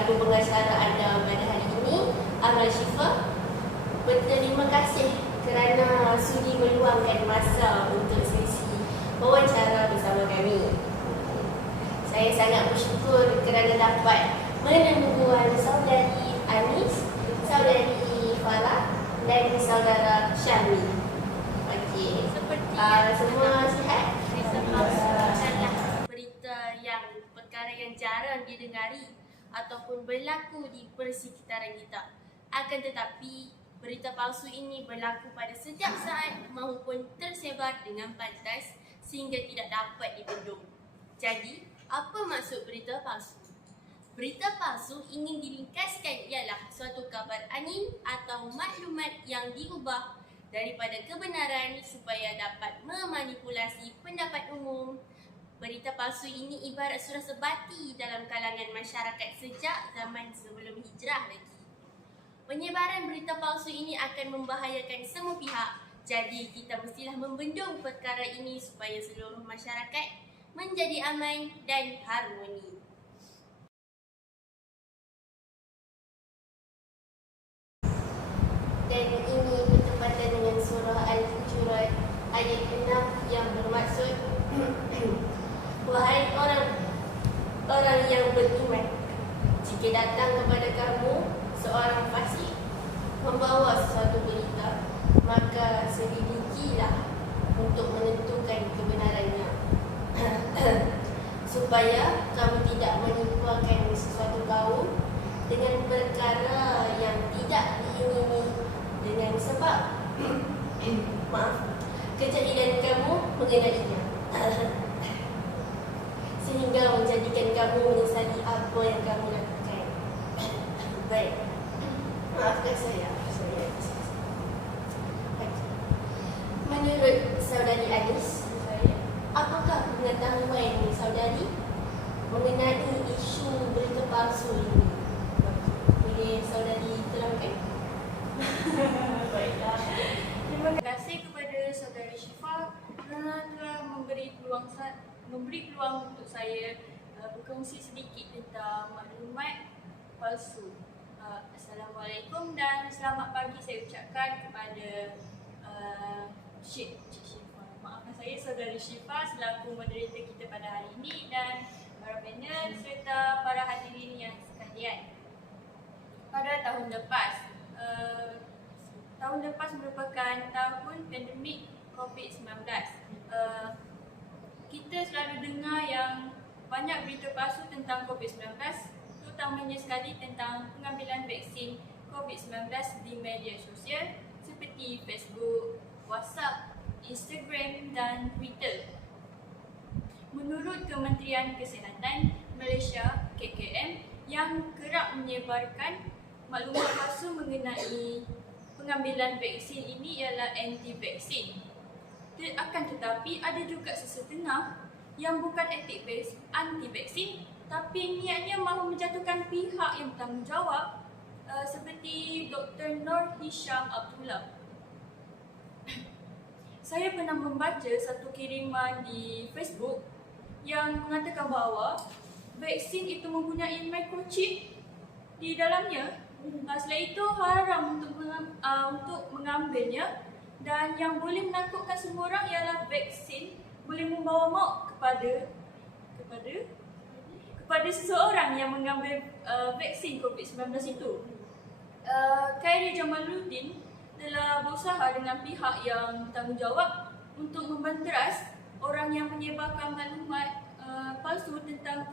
selaku pengacara anda pada hari ini, Amal Syifa, berterima kasih kerana sudi meluangkan masa untuk sesi wawancara bersama kami. Saya sangat bersyukur kerana dapat menemukan saudari Anis, saudari Farah dan saudara Syamil. Okey. Semua sihat? Berita yang perkara yang jarang didengari ataupun berlaku di persekitaran kita. Akan tetapi, berita palsu ini berlaku pada setiap saat maupun tersebar dengan pantas sehingga tidak dapat dibendung. Jadi, apa maksud berita palsu? Berita palsu ingin diringkaskan ialah suatu kabar angin atau maklumat yang diubah daripada kebenaran supaya dapat memanipulasi pendapat umum. Berita palsu ini ibarat surah sebati dalam kalangan masyarakat sejak zaman sebelum hijrah lagi. Penyebaran berita palsu ini akan membahayakan semua pihak. Jadi kita mestilah membendung perkara ini supaya seluruh masyarakat menjadi aman dan harmoni. Dan ini bertepatan dengan surah Al-Hujurat ayat 6 yang bermaksud wahai orang yang beriman, jika datang kepada kamu seorang fasik membawa sesuatu berita, maka selidikilah untuk menentukan kebenarannya supaya kamu tidak menipukan sesuatu kaum dengan perkara yang tidak diingini dengan sebab kejahilan kamu mengenainya sehingga menjadikan kamu menyesali apa yang kamu lakukan. Baik, maafkan saya. Menurut saudari Anis, apakah pengetahuan saudari mengenai isu berita palsu ini? Boleh saudari terangkan? Baiklah. Terima kasih kepada saudari Syifa kerana telah memberi peluang untuk saya berkongsi sedikit tentang maklumat palsu. Assalamualaikum dan selamat pagi saya ucapkan kepada Cik Syifa. Maafkan saya saudari Syifa selaku moderator kita pada hari ini dan para panel serta para hadirin yang sekalian. Pada tahun lepas merupakan tahun pandemik COVID-19. Kita selalu dengar yang banyak berita palsu tentang COVID-19, terutamanya sekali tentang pengambilan vaksin COVID-19 di media sosial seperti Facebook, WhatsApp, Instagram dan Twitter. Menurut Kementerian Kesihatan Malaysia (KKM) yang kerap menyebarkan maklumat palsu mengenai pengambilan vaksin ini ialah anti-vaksin. Akan tetapi ada juga sesetengah yang bukan anti-vaksin tapi niatnya mahu menjatuhkan pihak yang bertanggungjawab seperti Dr. Nur Hisham Abdullah. Saya pernah membaca satu kiriman di Facebook yang mengatakan bahawa vaksin itu mempunyai microchip di dalamnya. Selain itu haram untuk mengambilnya dan yang boleh menakutkan semua orang ialah vaksin boleh membawa maut kepada seseorang yang mengambil vaksin COVID-19 itu. Khairi Jamaluddin telah berusaha dengan pihak yang bertanggungjawab untuk membanteras orang yang menyebarkan maklumat palsu tentang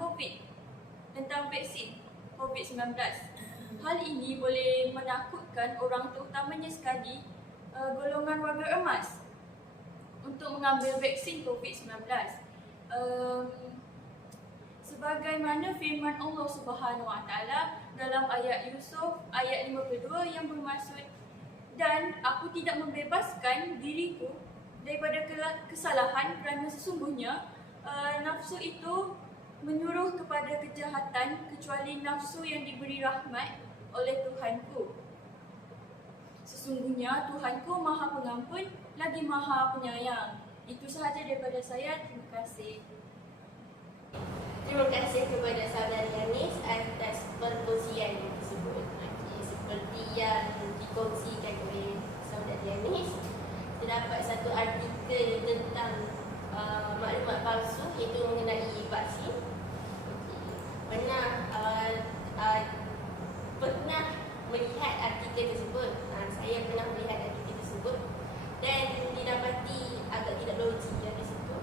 vaksin COVID-19. Hal ini boleh menakutkan orang terutamanya sekali golongan warga emas untuk mengambil vaksin COVID-19. Sebagaimana firman Allah Subhanahu Wa Taala dalam ayat Yusuf ayat 52 yang bermaksud, dan aku tidak membebaskan diriku daripada kesalahan kerana sesungguhnya nafsu itu menyuruh kepada kejahatan kecuali nafsu yang diberi rahmat oleh Tuhanku. Sesungguhnya Tuhanku Maha Pengampun lagi Maha Penyayang. Itu sahaja daripada saya. Terima kasih. Terima kasih kepada saudari Anis atas perkongsian tersebut. Okay, seperti yang dikongsikan oleh saudari Anis, terdapat satu artikel tentang maklumat palsu iaitu mengenai vaksin. Pernah melihat artikel tersebut. Saya pernah melihat artikel tersebut dan didapati agak tidak logik dari situ.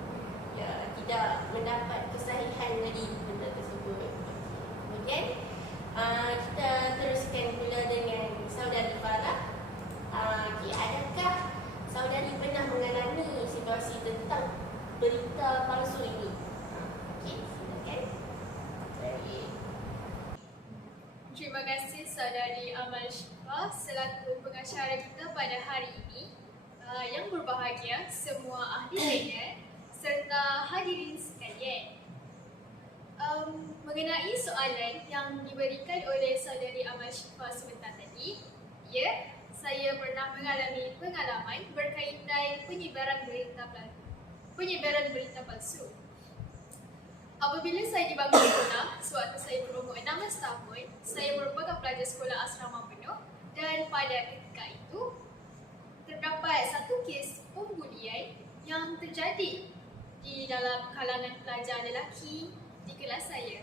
Ya, tidak mendapat kesahihan lagi benda tersebut. Kemudian kita teruskan pula dengan saudari Farah. Adakah saudari pernah mengalami situasi tentang berita palsu ini? Silakan. Terima kasih saudari Amal Syifa selaku pengacara kita pada hari ini. Yang berbahagia semua ahli panel serta hadirin sekalian. Mengenai soalan yang diberikan oleh saudari Amal Syifa sebentar tadi, ya, saya pernah mengalami pengalaman berkaitan penyebaran berita palsu. Apabila saya dibangun sekolah, sewaktu saya berumur 16 tahun, saya merupakan pelajar sekolah asrama penuh dan pada ketika itu, terdapat satu kes pembulian yang terjadi di dalam kalangan pelajar lelaki di kelas saya.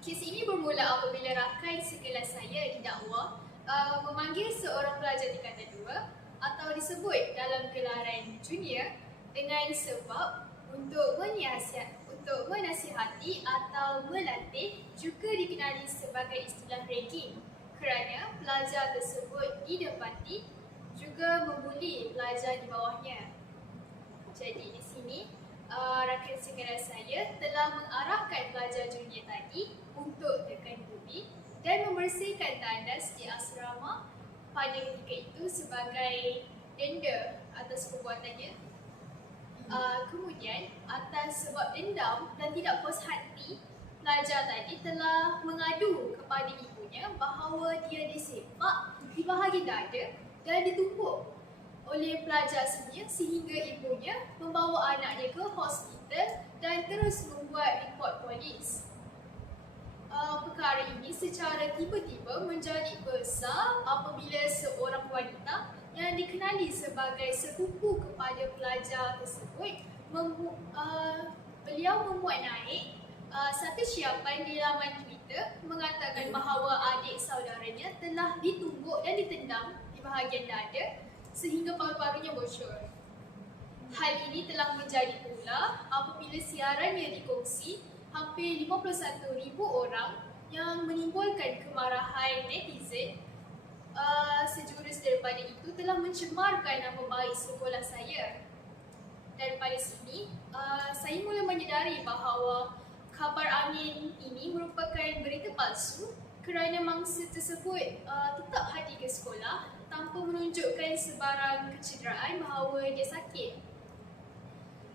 Kes ini bermula apabila rakan sekelas saya didakwa memanggil seorang pelajar tingkatan 2 atau disebut dalam gelaran junior dengan sebab untuk menasihati atau melatih, juga dikenali sebagai istilah ragging, kerana pelajar tersebut didapati juga membuli pelajar di bawahnya. Jadi di sini rakan sekelas saya telah mengarahkan pelajar junior tadi untuk tekan bumi dan membersihkan tandas di asrama pada ketika itu sebagai denda atas perbuatannya. Kemudian atas sebab dendam dan tidak puas hati, pelajar tadi telah mengadu kepada ibunya bahawa dia disepak di bahagian dada dan ditumbuk oleh pelajar sehingga ibunya membawa anaknya ke hospital dan terus membuat report polis. Perkara ini secara tiba-tiba menjadi besar apabila seorang wanita yang dikenali sebagai sepupu kepada pelajar tersebut beliau memuat naik satu siapan di laman Twitter mengatakan bahawa adik saudaranya telah ditumbuk dan ditendang di bahagian dada sehingga paru-parunya bocor. Hal ini telah menjadi ular apabila siarannya dikongsi hampir 51,000 orang yang menimbulkan kemarahan netizen. Sejurus daripada itu telah mencemarkan nama baik sekolah saya. Daripada sini, saya mula menyedari bahawa khabar angin ini merupakan berita palsu kerana mangsa tersebut tetap hadir ke sekolah tanpa menunjukkan sebarang kecederaan bahawa dia sakit.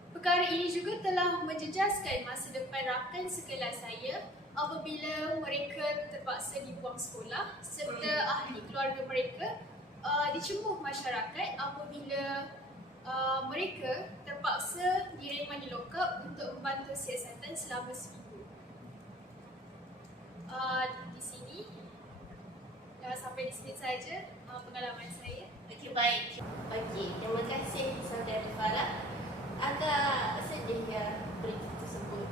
Perkara ini juga telah menjejaskan masa depan rakan sekelas saya apabila mereka terpaksa dibuang sekolah serta ahli keluarga mereka dicemooh masyarakat apabila mereka terpaksa direman di lokap untuk membantu siasatan selama seminggu. Di sini, sampai di sini saja pengalaman saya. Okey, baik. Okey, terima kasih saudari Farah. Agak sedih ya berita tersebut.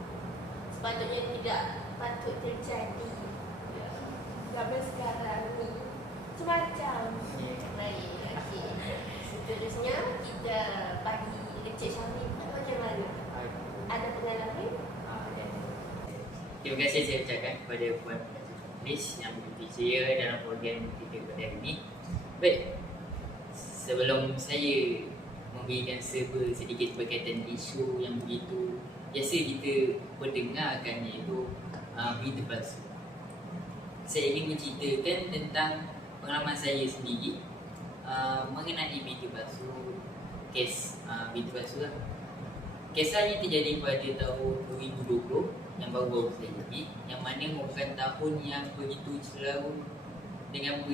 Sepatutnya tidak patut terjadi. Zaman sekarang ni macam-macam. Baik, okey. Seterusnya kita bagi Encik Syamil macam mana? Ada pengalaman? Terima kasih saya ucapkan kepada Puan Polis yang mengikuti saya dalam program kita pada hari ini. Baik, sebelum saya memberikan serba sedikit berkaitan isu yang begitu biasa kita perdengarkan, iaitu berita palsu, saya ingin menceritakan tentang pengalaman saya sendiri mengenai berita palsu, kes berita palsu lah. Kisahnya terjadi pada tahun 2020 yang baru-baru saja, yang mana merupakan tahun yang begitu selalu dengan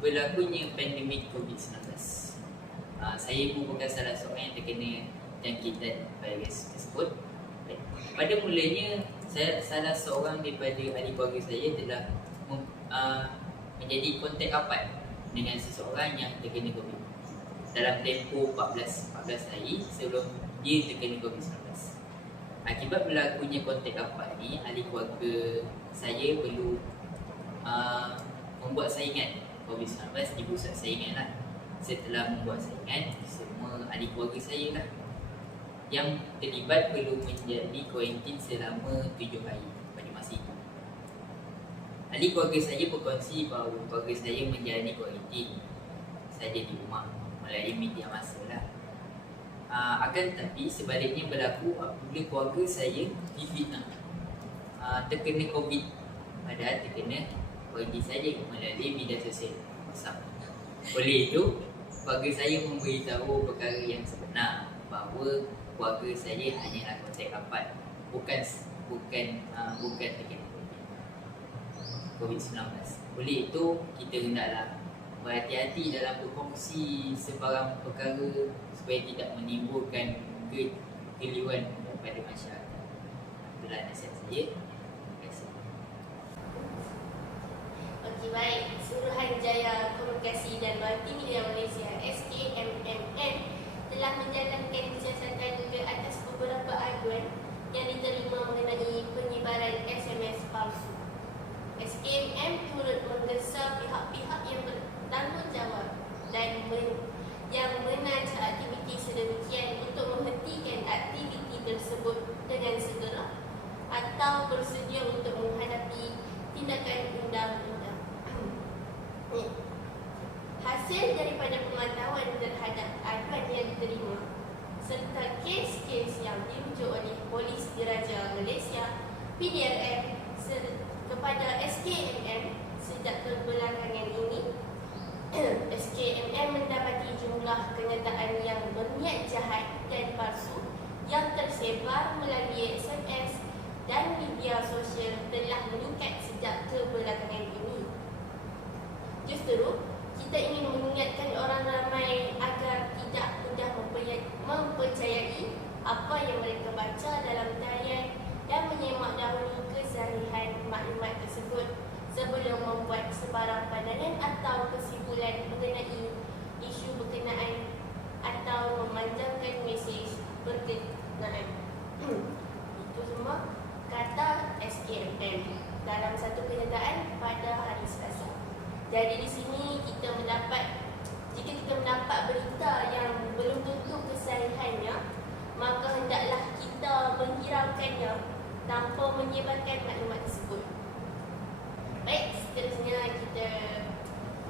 berlakunya pandemik COVID-19. Saya merupakan salah seorang yang terkena jangkitan virus tersebut Pada mulanya, salah seorang daripada ahli keluarga saya telah menjadi kontak rapat dengan seseorang yang terkena COVID dalam tempoh 14 hari sebelum dia terkena COVID-19. Akibat berlakunya kontak rapat ni, ahli keluarga saya perlu membuat saingan COVID-19 di pusat saingan lah. Setelah membuat saingan, semua ahli keluarga saya lah yang terlibat perlu menjadi kuarantin selama 7 hari pada masa itu. Ahli keluarga saya berkongsi bahawa keluarga saya menjalani kuarantin saja di rumah melalui media masa lah. Akan tetapi sebaliknya berlaku apabila keluarga saya difitnah terkena COVID, padahal terkena kuarantin saja melalui media sosial WhatsApp. Oleh itu, keluarga saya memberitahu perkara yang sebenar bahawa keluarga saya hanyalah kontak rapat, bukan terkena COVID-19. Oleh itu, kita hendaklah berhati-hati dalam berkongsi sebarang perkara supaya tidak menimbulkan kekeliruan kepada masyarakat. Itulah nasihat saya. Terima kasih. Okey, baik. Suruhanjaya Komunikasi dan Multimedia Malaysia SKMMN telah menjalankan siasatan ke atas beberapa aduan yang diterima mengenai penyebaran SMS palsu. SKMM turut menggesa pihak-pihak yang bertanggungjawab dan yang menaja aktiviti sedemikian untuk menghentikan aktiviti tersebut dengan segera atau bersedia untuk menghadapi tindakan undang-undang. Hasil daripada pemantauan terhadap aduan yang diterima serta kes-kes yang dirujuk oleh Polis Diraja Malaysia PDRM kepada SKMM sejak kebelakangan ini, SKMM mendapati jumlah kenyataan yang berniat jahat dan palsu yang tersebar melalui SMS dan media sosial telah meningkat sejak kebelakangan ini. Justru, kita ingin mengingatkan orang ramai agar tidak mudah mempercayai apa yang mereka baca dalam talian dan menyemak dahulu kesahihan maklumat tersebut sebelum membuat sebarang pandangan atau kesimpulan mengenai isu berkenaan atau memanjangkan mesej berkenaan. Itu semua kata SKMM dalam satu kenyataan pada hari Selasa. Jadi di sini jika kita mendapat berita yang belum tentu kesahihannya, maka hendaklah kita menghiraukannya tanpa menyebarkan maklumat tersebut. Baik, seterusnya kita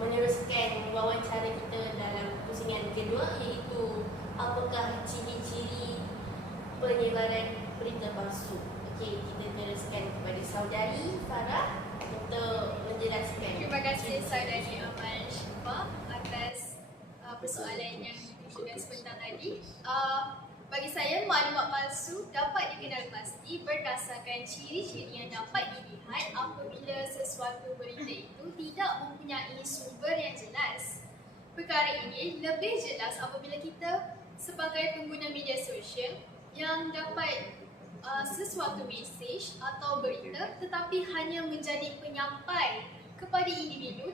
meneruskan wawancara kita dalam pusingan kedua, iaitu apakah ciri-ciri penyebaran berita palsu. Okey, kita teruskan kepada saudari Farah untuk menjelaskan. Terima kasih saudari Amal Syifa atas persoalan yang ditujukan sebentar tadi. Bagi saya, maklumat palsu dapat dikenal pasti berdasarkan ciri-ciri yang dapat dilihat apabila sesuatu berita itu tidak mempunyai sumber yang jelas. Perkara ini lebih jelas apabila kita sebagai pengguna media sosial yang dapat sesuatu mesej atau berita tetapi hanya menjadi penyampai kepada individu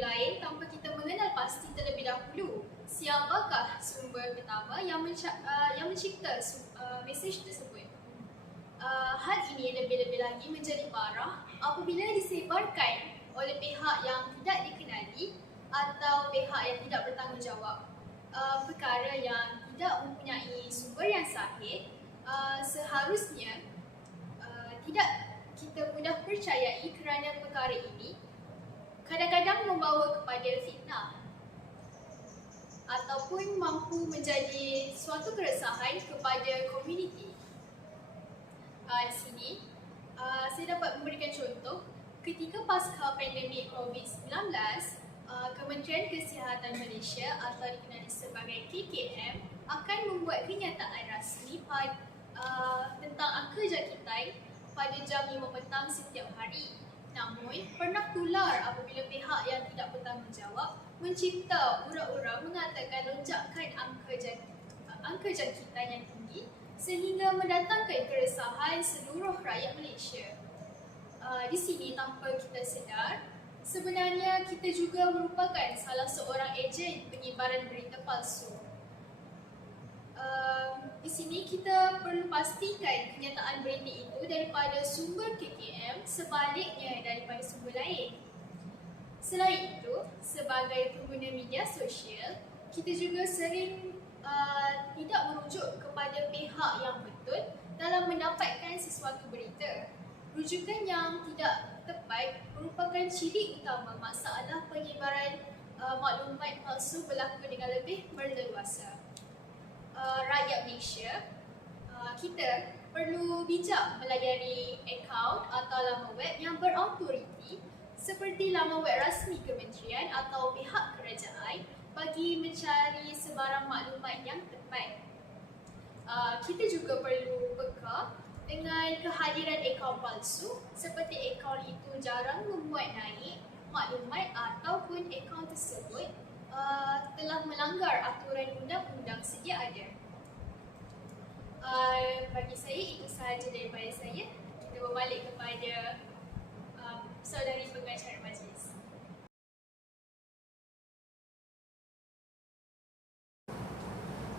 lain tanpa kita mengenal pasti terlebih dahulu siapakah sumber pertama yang mencipta mesej tersebut. Hal ini lebih-lebih lagi menjadi parah apabila disebarkan oleh pihak yang tidak dikenali atau pihak yang tidak bertanggungjawab. Perkara yang tidak mempunyai sumber yang sahih seharusnya tidak kita mudah percayai kerana perkara ini kadang-kadang membawa kepada fitnah ataupun mampu menjadi suatu keresahan kepada komuniti. Di sini saya dapat memberikan contoh ketika pasca pandemik COVID-19, Kementerian Kesihatan Malaysia atau dikenali sebagai KKM akan membuat kenyataan rasmi tentang angka jangkitan pada jam 5 petang setiap hari. Namun, pernah tular apabila pihak yang tidak bertanggungjawab mencipta ura-ura mengatakan lonjakan angka jangkitan. angka jangkitan yang tinggi sehingga mendatangkan keresahan seluruh rakyat Malaysia. Di sini tanpa kita sedar, sebenarnya kita juga merupakan salah seorang ejen penyebaran berita palsu. Di sini kita perlu pastikan kenyataan berita itu daripada sumber KKM, sebaliknya daripada sumber lain. Selain itu, sebagai pengguna media sosial, kita juga sering tidak merujuk kepada pihak yang betul dalam mendapatkan sesuatu berita. Rujukan yang tidak tepat merupakan ciri utama masalah penyebaran maklumat palsu berlaku dengan lebih berleluasa. Rakyat Malaysia, kita perlu bijak melayari akaun atau laman web yang berautoriti seperti laman web rasmi kementerian atau pihak kerajaan bagi mencari sebarang maklumat yang tepat. Kita juga perlu peka dengan kehadiran akaun palsu seperti akaun itu jarang memuat naik maklumat ataupun akaun tersebut telah melanggar aturan undang-undang sedia ada. Bagi saya itu sahaja daripada saya. Kita berbalik kepada saudari pengacara majlis.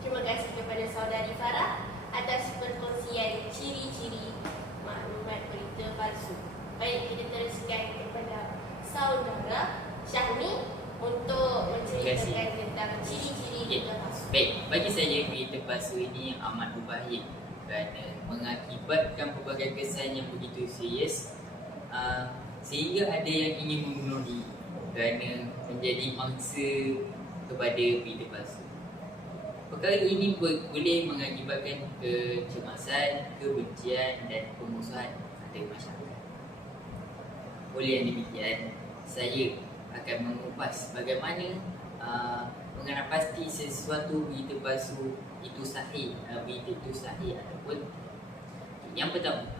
Terima kasih kepada saudari Farah atas perkongsian ciri-ciri maklumat berita palsu. Baik, kita teruskan kepada saudara Syahmi untuk menceritakan tentang ciri-ciri berita palsu. Baik, bagi saya berita palsu ini amat berbahaya kerana mengakibatkan pelbagai kesan yang begitu serius, sehingga ada yang ingin membunuh diri kerana menjadi mangsa kepada berita palsu. Perkara ini boleh mengakibatkan kecemasan, kebencian dan pemusuhan antara masyarakat. Oleh yang demikian, saya akan mengupas bagaimana mengenal pasti sesuatu berita palsu itu sahih, berita itu sahih ataupun. Yang pertama,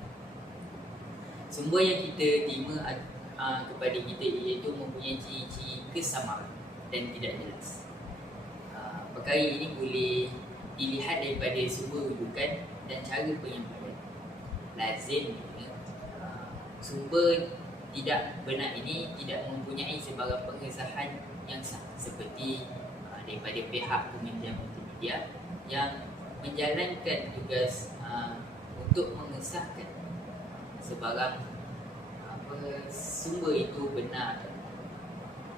sumber yang kita terima kepada kita iaitu mempunyai ciri-ciri kesamaran dan tidak jelas. Perkara ini boleh dilihat daripada sumber rujukan dan cara penyampaian. Lazimnya sumber tidak benar ini tidak mempunyai sebarang pengesahan yang sah seperti daripada pihak Kementerian Multimedia yang menjalankan tugas untuk mengesahkan sebarang sumber itu benar.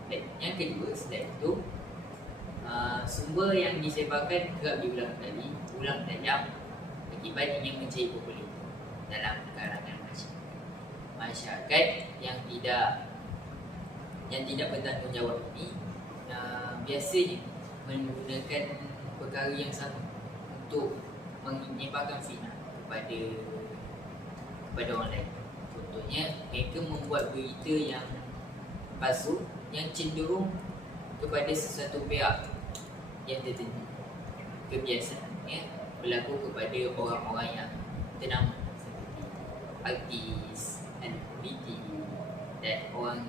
Dan yang kedua, selain itu, sumber yang disebarkan kerap diulang dalam akibat ingin mencari popularitas dalam kalangan masyarakat yang tidak bertanggungjawab ini biasanya menggunakan perkara yang sama untuk menyebarkan fitnah kepada orang lain. Contohnya, mereka membuat berita yang palsu yang cenderung kepada sesuatu pihak yang tertentu. Kebiasaannya berlaku kepada orang-orang yang ternama seperti artis, politik dan orang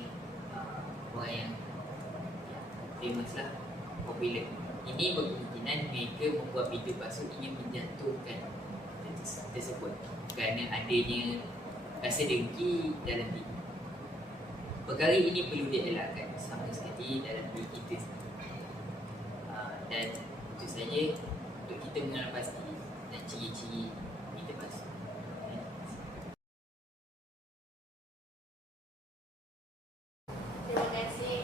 yang famous lah, popular. Ini berkemungkinan mereka membuat berita palsu ingin menjatuhkan tersebut kerana adanya rasa dengki dalam diri. Perkara ini perlu dielakkan sama sekali dalam diri kita sendiri. Dan itu saja untuk kita mengenal pasti dan ciri-ciri berita palsu. Terima kasih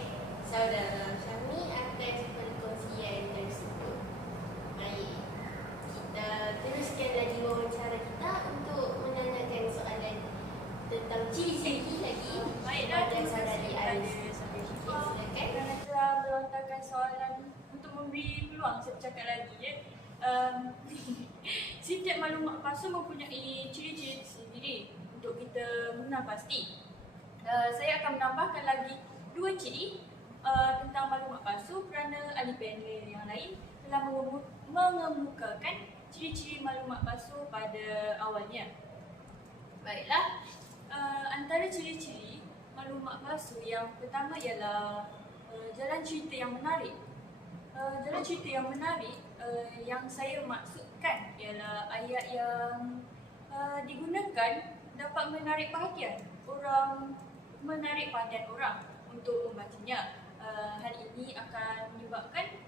saudara Syahmi atas perkongsian tersebut. Baik, kita teruskan lagi wawancara kita untuk menanyakan soalan tentang ciri-ciri lagi. Baiklah, kepada saudari Aris. Silakan. Kerana telah melontarkan soalan untuk memberi peluang saya bercakap lagi ya. Setiap maklumat palsu mempunyai ciri-ciri sendiri untuk kita mengenal pasti. Saya akan menambahkan lagi 2 ciri tentang maklumat palsu kerana ahli panel yang lain telah mengemukakan ciri-ciri maklumat palsu pada awalnya. Baiklah, antara ciri-ciri maklumat palsu yang pertama ialah jalan cerita yang menarik. Jalan cerita yang menarik yang saya maksudkan ialah ayat yang digunakan dapat menarik perhatian orang untuk membacanya. Hal ini akan menyebabkan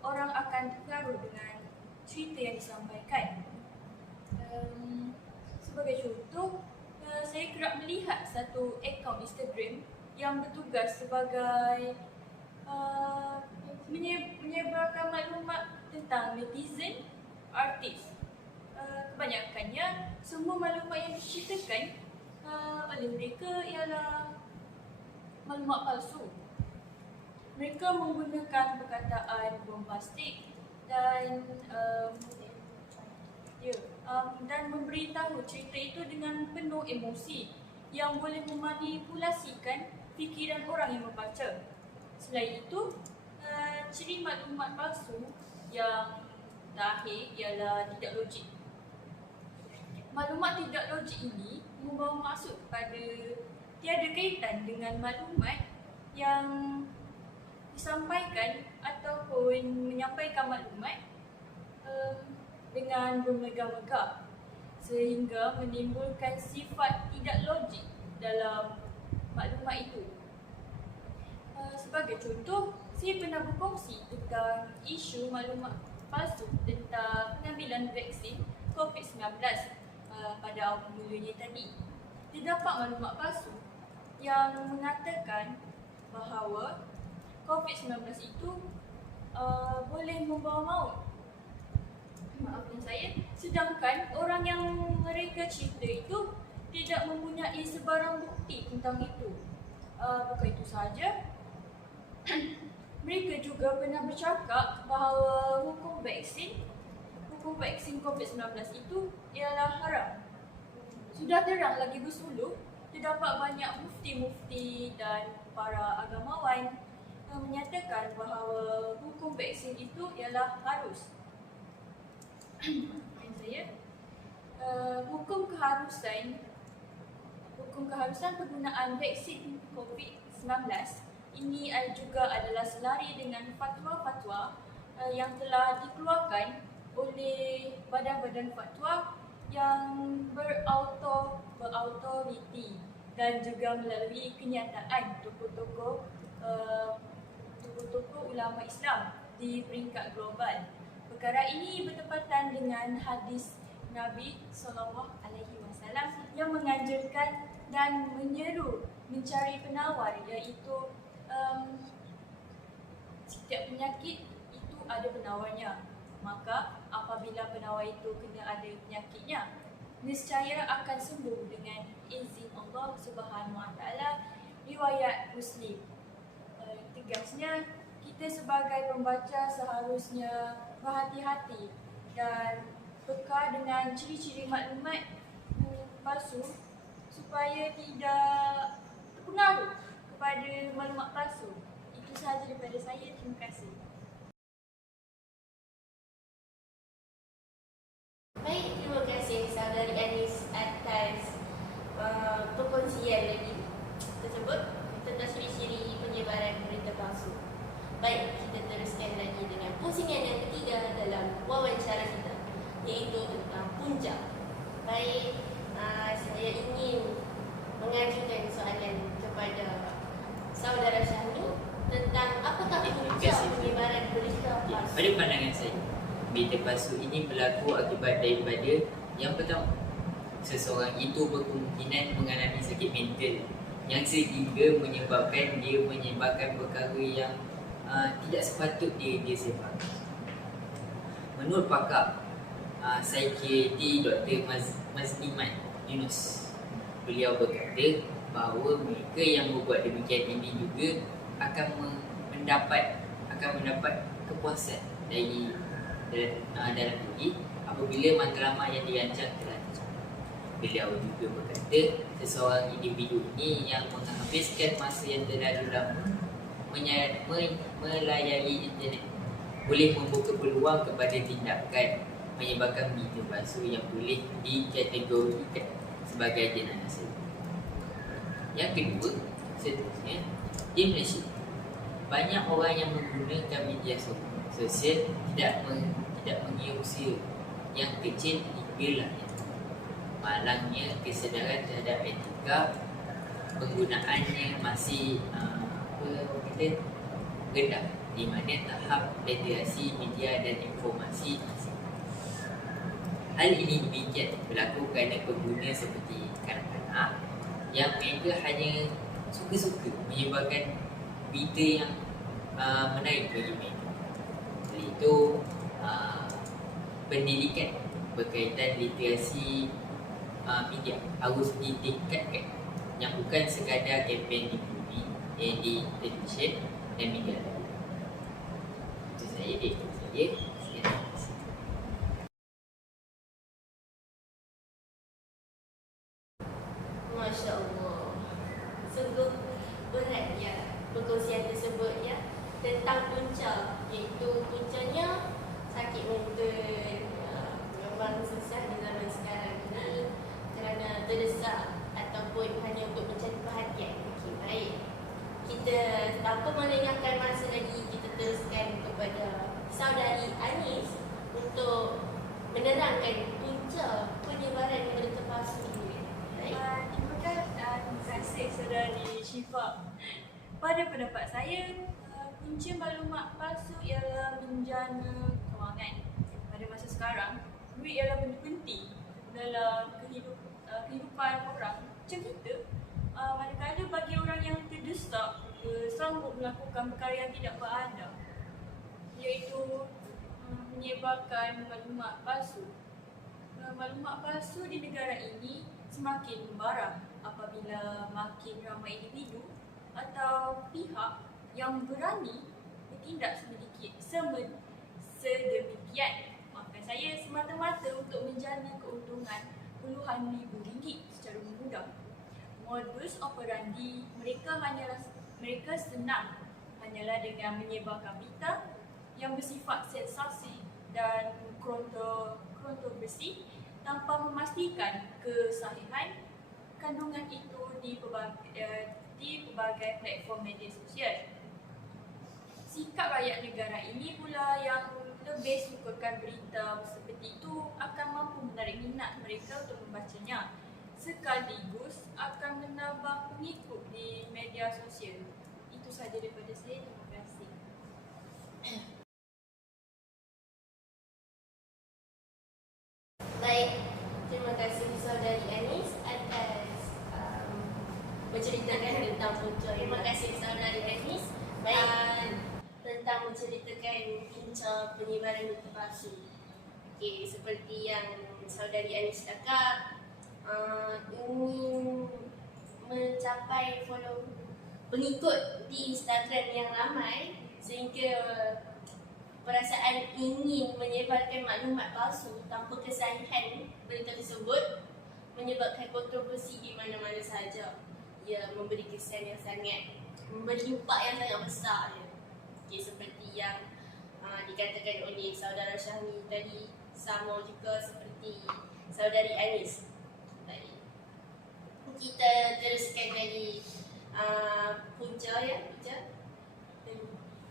orang akan terpengaruh dengan cerita yang disampaikan. Sebagai contoh, saya kerap melihat satu akaun Instagram yang bertugas sebagai menyebarkan maklumat tentang netizen, artis. Kebanyakannya semua maklumat yang diceritakan oleh mereka ialah maklumat palsu. Mereka menggunakan perkataan bombastik dan dan memberitahu cerita itu dengan penuh emosi yang boleh memanipulasikan fikiran orang yang membaca. Selain itu, ciri maklumat palsu yang terakhir ialah tidak logik. Maklumat tidak logik ini membawa maksud kepada tiada kaitan dengan maklumat yang disampaikan ataupun menyampaikan maklumat dengan bermegah-megah sehingga menimbulkan sifat tidak logik dalam maklumat itu. Sebagai contoh, saya pernah berkongsi tentang isu maklumat palsu tentang pengambilan vaksin COVID-19 pada awal mulanya tadi. Terdapat maklumat palsu yang mengatakan bahawa COVID-19 itu boleh membawa maut. Maafkan saya, sedangkan orang yang mereka cerita itu tidak mempunyai sebarang bukti tentang itu. Bukan itu sahaja, mereka juga pernah bercakap bahawa hukum vaksin COVID-19 itu ialah haram. Sudah terang lagi bersuluh, terdapat banyak mufti-mufti dan para agamawan yang menyatakan bahawa hukum vaksin itu ialah harus. Hukum keharusan penggunaan vaksin COVID-19 ini juga adalah selari dengan fatwa-fatwa yang telah dikeluarkan oleh badan-badan fatwa yang berautoriti dan juga melalui kenyataan tokoh-tokoh ulama Islam di peringkat global. Perkara ini bertepatan dengan hadis Nabi SAW yang menganjurkan dan menyeru mencari penawar, iaitu setiap penyakit itu ada penawarnya. Maka apabila penawar itu kena ada penyakitnya, nescaya akan sembuh dengan izin Allah Subhanahu Wa Taala. Riwayat Muslim. Tegasnya, kita sebagai pembaca seharusnya berhati-hati dan peka dengan ciri-ciri maklumat palsu supaya tidak terpengaruh kepada maklumat palsu. Itu sahaja daripada saya. Terima kasih. Baik, terima kasih saudari Anis atas perkongsian tersebut tentang ciri-ciri penyebaran berita palsu. Baik, kita teruskan lagi dengan pusingan yang ketiga dalam wawancara kita, iaitu tentang punca. Baik, saya ingin mengajukan soalan kepada saudara Syahnu tentang apakah punca penyebaran berita palsu. Pada pandangan saya, berita palsu ini berlaku akibat daripada yang pertama, seseorang itu berkemungkinan mengalami sakit mental yang sehingga menyebabkan dia menyebarkan perkara yang tidak sepatutnya dia sebar. Menurut pakar psikiatri Dr. Mazlimat Yunus, beliau berkata bahawa mereka yang berbuat demikian ini juga akan mendapat kepuasan dari dalam diri apabila matlamat yang dirancang telah tercapai. Beliau juga berkata seseorang individu ini yang menghabiskan masa yang terlalu lama melayari internet boleh membuka peluang kepada tindakan menyebarkan berita palsu yang boleh dikategorikan sebagai jenayah nasional. Yang kedua, seterusnya, di Malaysia banyak orang yang menggunakan media media sosial tidak mengira usia yang kecil hingga lahir. Malangnya kesedaran terhadap etika penggunaannya masih rendah, di mana tahap literasi media dan informasi masih. Hal ini demikian berlaku kerana pengguna seperti kanak-kanak yang mereka hanya suka-suka menyebarkan berita yang menarik bagi mereka. Oleh itu, pendidikan berkaitan literasi media harus ditingkatkan, yang bukan sekadar kempen di TV, di televisyen dan media lain. Itu saya, Masya Allah, sungguh berat ya perkongsian tersebut ya, tentang punca, iaitu puncanya sakit mental. Memang susah di zaman sekarang ini kerana terdesak ataupun hanya untuk mencari perhatian. Okey, baik, kita tanpa melengahkan masa lagi, kita teruskan kepada saudari Anis untuk menerangkan punca penyebaran berita palsu ini. Baik. Terima kasih saudari Syifa. Pada pendapat saya, punca maklumat palsu ialah menjana kewangan. Pada masa sekarang, duit ialah benda penting dalam kehidupan orang macam kita. Manakala bagi orang yang terdesak, sanggup melakukan perkara yang tidak beradab, iaitu menyebarkan maklumat palsu. Maklumat palsu di negara ini semakin membarah apabila makin ramai individu atau pihak yang berani bertindak sedemikian, maafkan saya, semata-mata untuk menjana keuntungan puluhan ribu ringgit secara mudah. Modus operandi mereka senang hanyalah dengan menyebarkan berita yang bersifat sensasi dan kontroversi tanpa memastikan kesahihan kandungan itu di pelbagai platform media sosial. Sikap rakyat negara ini pula yang lebih sukakan berita seperti itu akan mampu menarik minat mereka untuk membacanya, sekaligus akan menambah pengikut di media sosial. Itu sahaja daripada saya. Terima kasih. Baik, terima kasih saudari Anis atas menceritakan tentang punca. Terima kasih saudari Anis. Tentang menceritakan punca penyebaran berita palsu. Okey, seperti yang saudari Anis cakap, ingin mencapai pengikut di Instagram yang ramai sehingga perasaan ingin menyebarkan maklumat palsu tanpa kesahihan berita tersebut menyebabkan kontroversi di mana-mana sahaja. Ia memberi kesan yang sangat, memberi impak yang sangat besar. Okay, seperti yang dikatakan oleh saudara Syahmi tadi, sama juga seperti saudari Anis. Baik, kita teruskan dari punca ya, punca.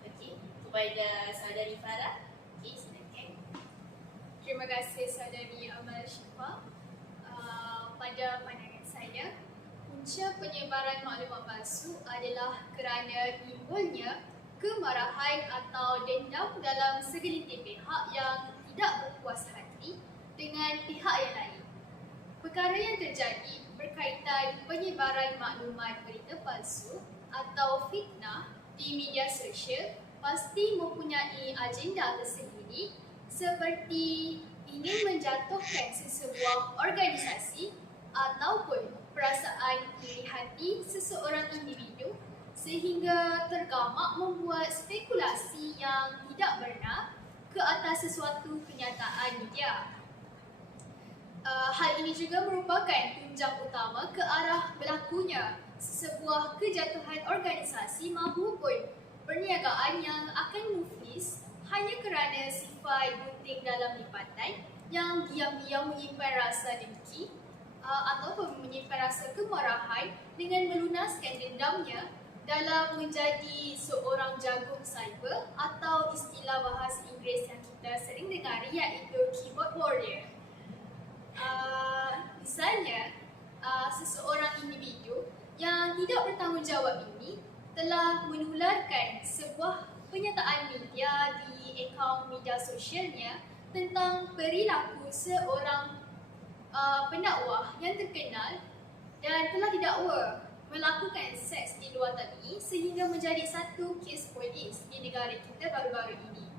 Okey, kepada saudari Farah. Okey, silakan. Terima kasih saudari Amal Syifa. Pada pandangan saya, punca penyebaran maklumat palsu adalah kerana timbulnya kemarahan atau dendam dalam segelintir pihak yang tidak berpuas hati dengan pihak yang lain. Perkara yang terjadi berkaitan penyebaran maklumat berita palsu atau fitnah di media sosial pasti mempunyai agenda tersendiri, seperti ingin menjatuhkan sesebuah organisasi ataupun perasaan iri hati seseorang individu sehingga tergamak membuat spekulasi yang tidak benar ke atas sesuatu kenyataan media. Hal ini juga merupakan tunjang utama ke arah berlakunya sebuah kejatuhan organisasi mahupun perniagaan yang akan muflis hanya kerana sifat gunting dalam lipatan yang diam-diam menyimpan rasa dengki ataupun menyimpan rasa kemarahan dengan melunaskan dendamnya dalam menjadi seorang jagung cyber atau tanggungjawab ini telah menularkan sebuah pernyataan media di akaun media sosialnya tentang perilaku seorang pendakwah yang terkenal dan telah didakwa melakukan seks di luar tabi'i sehingga menjadi satu kes polis di negara kita baru-baru ini.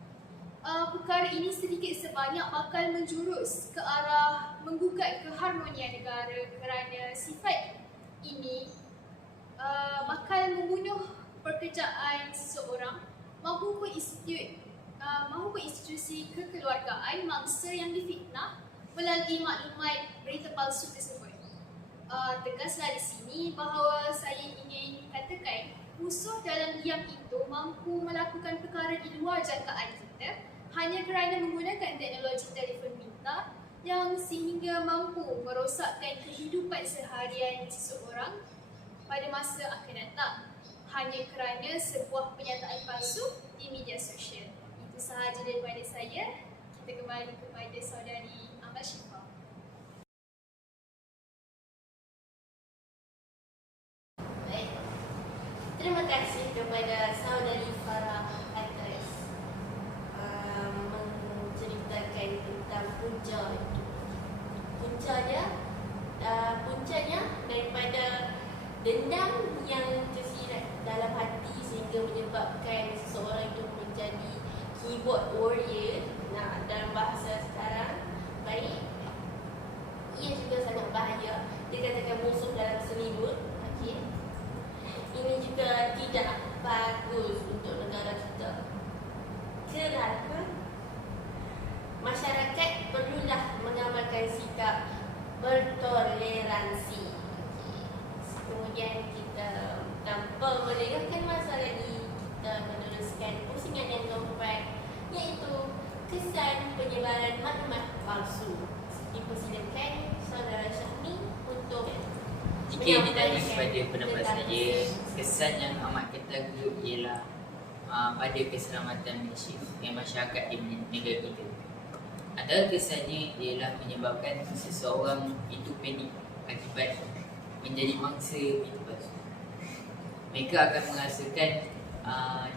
Perkara ini sedikit sebanyak bakal menjurus ke arah menggugat keharmonian negara kerana sifat ini bakal membunuh pekerjaan seseorang mahupun institusi kekeluargaan mangsa yang difitnah melalui maklumat berita palsu tersebut. Tegaslah di sini bahawa saya ingin katakan musuh dalam diam itu mampu melakukan perkara di luar jangkaan kita hanya kerana menggunakan teknologi telefon pintar yang sehingga mampu merosakkan kehidupan seharian seseorang pada masa akan datang hanya kerana sebuah pernyataan palsu di media sosial. Itu sahaja daripada saya. Kita kembali kepada saudari Amal Syifa. Baik. Terima kasih kepada saudari Farah atas menceritakan tentang puncanya daripada dendam yang tersirat dalam hati sehingga menyebabkan seseorang itu menjadi keyboard warrior. Dalam bahasa sekarang, baik, ia juga sangat bahaya. Dikatakan musuh dalam selimut. Okey. Ini juga tidak bagus untuk negara kita. Kenapa? Masyarakat perlulah mengamalkan sikap bertoleransi. Kemudian kita tanpa melengahkan masa lagi, kita meneruskan pusingan yang keempat, iaitu kesan penyebaran maklumat palsu. Dipersilakan saudara Syahmi untuk Jika ditanya kepada pendapat saya, kesan yang amat ketara ialah pada keselamatan masyarakat di negara kita. Antara kesannya ialah menyebabkan seseorang itu panik akibat menjadi mangsa berita palsu. Mereka akan merasakan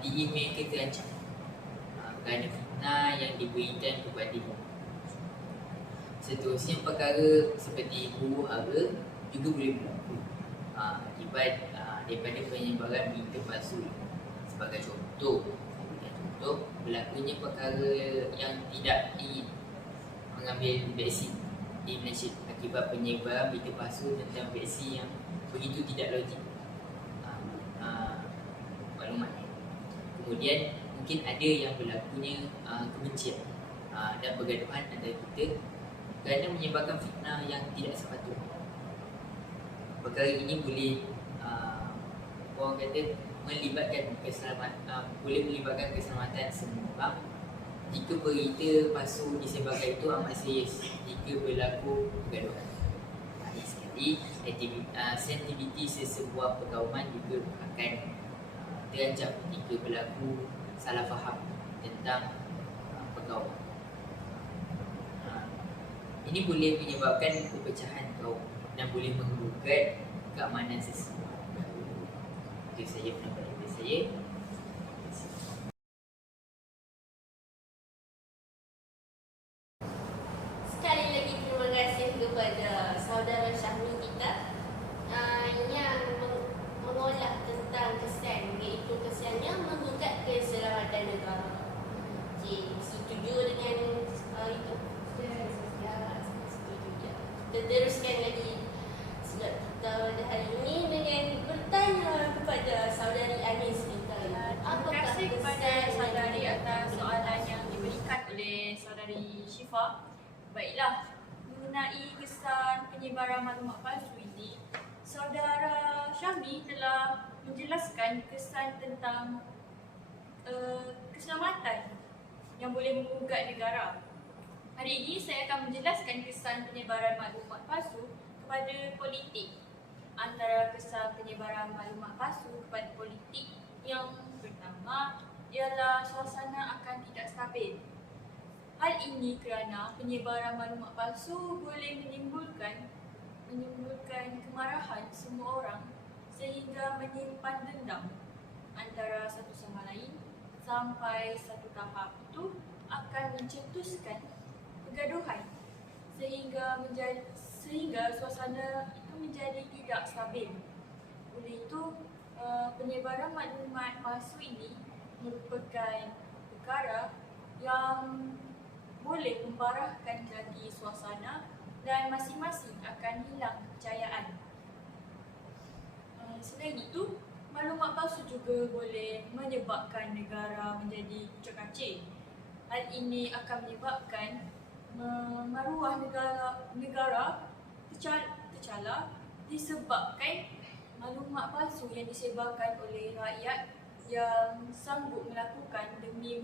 diri mereka terancam kerana fitnah yang diberikan kepadanya. Seterusnya perkara seperti huru hara juga boleh berlaku akibat daripada penyebaran berita palsu. Sebagai contoh, berlakunya perkara yang tidak ingin mengambil vaksin di Malaysia akibat penyebaran berita palsu tentang vaksin yang begitu tidak logik maklumat. Kemudian mungkin ada yang berlakunya kebencian dan pergaduhan antara kita kerana menyebarkan fitnah yang tidak sepatutnya. Perkara ini boleh orang kata boleh melibatkan keselamatan semua orang jika berita palsu disebarkan itu amat serius jika berlaku pergaduhan. Lagi sekali, sensitiviti sesebuah perkauman juga akan terancam jika berlaku salah faham tentang perkauman. Ini boleh menyebabkan perpecahan kaum dan boleh menggugat keamanan sesebuah. Itu saja pendapat dari saya. Sekali lagi terima kasih kepada saudara Syahmi kita yang mengolah tentang kesan, iaitu kesannya menggugat keselamatan negara. Okey, setuju dengan itu? Ya, setuju je. Kita teruskan lagi sebab kita pada hari ini dengan bertanya kepada saudari Anis kita. Terima kasih kepada saudari atas soalan yang diberikan oleh saudari Syifa. Baiklah, mengenai kesan penyebaran maklumat palsu ini, saudara Syahmi telah menjelaskan kesan tentang keselamatan yang boleh menggugat negara. Hari ini saya akan menjelaskan kesan penyebaran maklumat palsu kepada politik. Antara kesan penyebaran maklumat palsu kepada politik yang pertama ialah suasana akan tidak stabil. Hal ini kerana penyebaran maklumat palsu boleh menimbulkan kemarahan semua orang sehingga menyimpan dendam antara satu sama lain sampai satu tahap itu akan mencetuskan kegaduhan sehingga suasana itu menjadi tidak stabil. Oleh itu, penyebaran maklumat palsu ini merupakan perkara yang boleh memparahkan lagi suasana dan masing-masing akan hilang kepercayaan. Selain itu, maklumat palsu juga boleh menyebabkan negara menjadi kucak-kacir. Hal ini akan menyebabkan maruah negara tercela disebabkan maklumat palsu yang disebarkan oleh rakyat yang sanggup melakukan demi